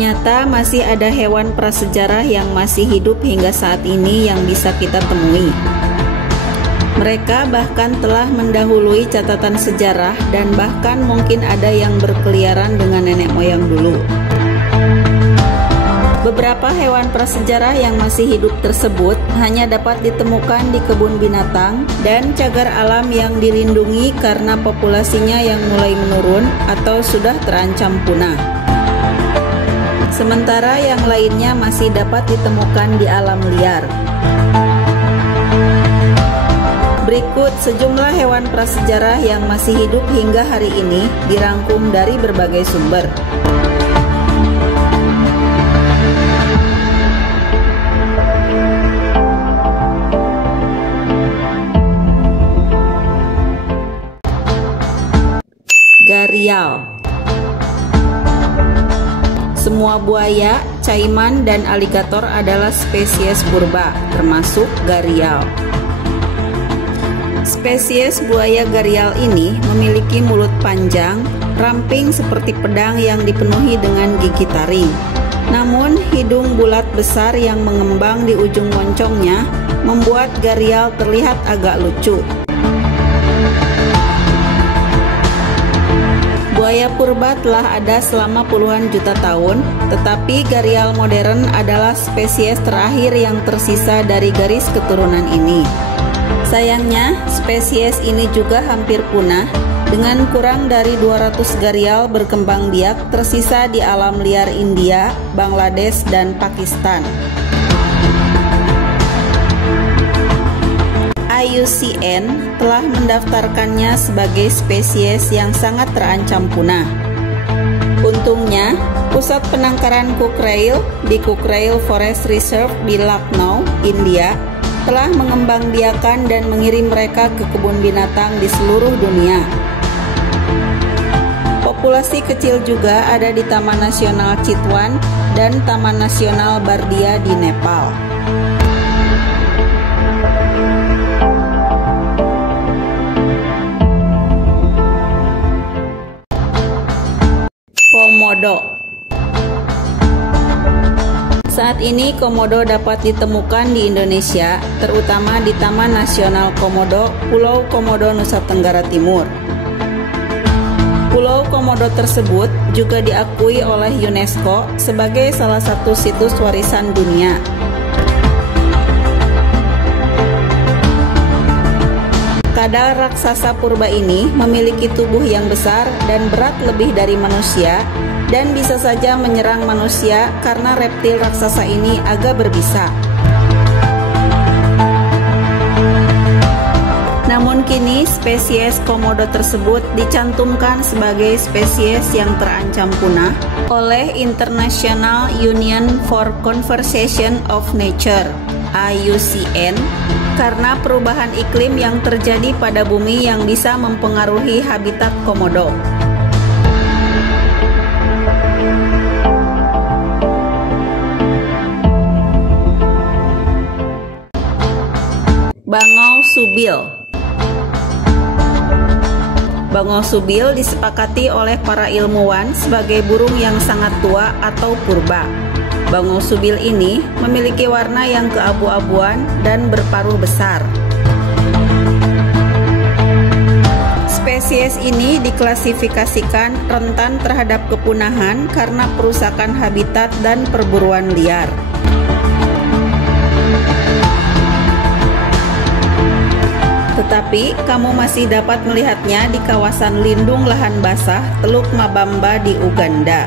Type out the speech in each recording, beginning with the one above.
Ternyata masih ada hewan prasejarah yang masih hidup hingga saat ini yang bisa kita temui. Mereka bahkan telah mendahului catatan sejarah dan bahkan mungkin ada yang berkeliaran dengan nenek moyang dulu. Beberapa hewan prasejarah yang masih hidup tersebut hanya dapat ditemukan di kebun binatang dan cagar alam yang dilindungi karena populasinya yang mulai menurun atau sudah terancam punah. Sementara yang lainnya masih dapat ditemukan di alam liar. Berikut sejumlah hewan prasejarah yang masih hidup hingga hari ini dirangkum dari berbagai sumber. Gharial. Semua buaya, caiman, dan aligator adalah spesies purba, termasuk gharial. Spesies buaya gharial ini memiliki mulut panjang, ramping seperti pedang yang dipenuhi dengan gigi taring. Namun, hidung bulat besar yang mengembang di ujung moncongnya membuat gharial terlihat agak lucu. Buaya purba telah ada selama puluhan juta tahun, tetapi gharial modern adalah spesies terakhir yang tersisa dari garis keturunan ini. Sayangnya, spesies ini juga hampir punah, dengan kurang dari 200 gharial berkembang biak tersisa di alam liar India, Bangladesh, dan Pakistan. IUCN telah mendaftarkannya sebagai spesies yang sangat terancam punah. Untungnya, pusat penangkaran Kukrail di Kukrail Forest Reserve di Lucknow, India, telah mengembangbiakan dan mengirim mereka ke kebun binatang di seluruh dunia. Populasi kecil juga ada di Taman Nasional Chitwan dan Taman Nasional Bardia di Nepal. Komodo. Saat ini komodo dapat ditemukan di Indonesia, terutama di Taman Nasional Komodo, Pulau Komodo, Nusa Tenggara Timur. Pulau Komodo tersebut juga diakui oleh UNESCO sebagai salah satu situs warisan dunia. Kadal raksasa purba ini memiliki tubuh yang besar dan berat lebih dari manusia dan bisa saja menyerang manusia karena reptil raksasa ini agak berbisa. Namun kini spesies komodo tersebut dicantumkan sebagai spesies yang terancam punah oleh International Union for Conservation of Nature (IUCN) karena perubahan iklim yang terjadi pada bumi yang bisa mempengaruhi habitat komodo. Bangau Subil. Bangau Subil disepakati oleh para ilmuwan sebagai burung yang sangat tua atau purba. Bangau Subil ini memiliki warna yang keabu-abuan dan berparuh besar. Spesies ini diklasifikasikan rentan terhadap kepunahan karena perusakan habitat dan perburuan liar. Tetapi kamu masih dapat melihatnya di kawasan lindung lahan basah Teluk Mabamba di Uganda.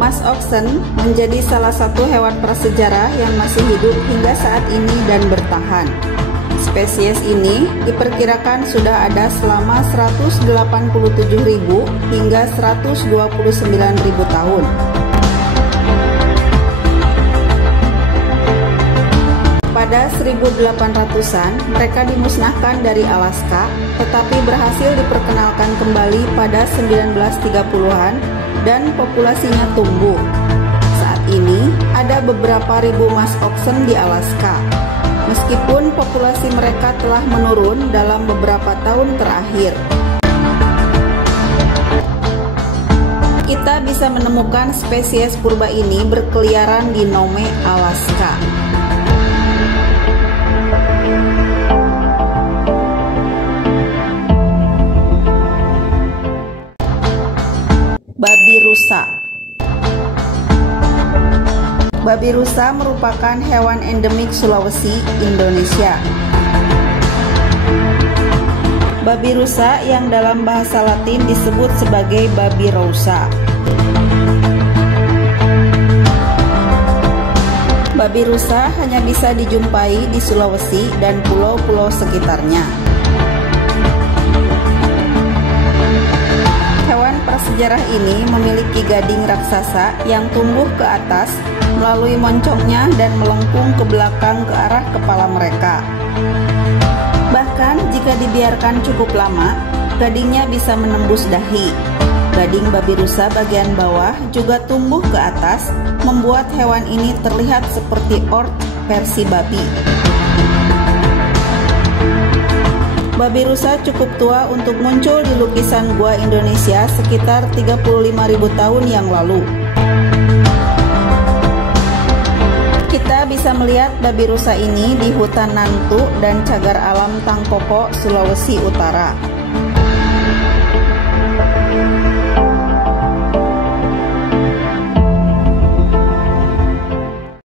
Mas oxen menjadi salah satu hewan prasejarah yang masih hidup hingga saat ini dan bertahan. Spesies ini diperkirakan sudah ada selama 187.000 hingga 129.000 tahun. Pada 1800-an, mereka dimusnahkan dari Alaska, tetapi berhasil diperkenalkan kembali pada 1930-an dan populasinya tumbuh. Saat ini ada beberapa ribu musk oxen di Alaska. Meskipun populasi mereka telah menurun dalam beberapa tahun terakhir. Kita bisa menemukan spesies purba ini berkeliaran di Nome, Alaska. Babi rusa. Babi rusa merupakan hewan endemik Sulawesi, Indonesia. Babi rusa yang dalam bahasa Latin disebut sebagai babi rausa. Babi rusa hanya bisa dijumpai di Sulawesi dan pulau-pulau sekitarnya. Hewan prasejarah ini memiliki gading raksasa yang tumbuh ke atas melalui moncongnya dan melengkung ke belakang ke arah kepala mereka. Bahkan jika dibiarkan cukup lama, gadingnya bisa menembus dahi. Gading babi rusa bagian bawah juga tumbuh ke atas, membuat hewan ini terlihat seperti ort versi babi. Babi rusa cukup tua untuk muncul di lukisan gua Indonesia sekitar 35.000 tahun yang lalu. Kita bisa melihat babi rusa ini di hutan Nantu dan cagar alam Tangkoko, Sulawesi Utara.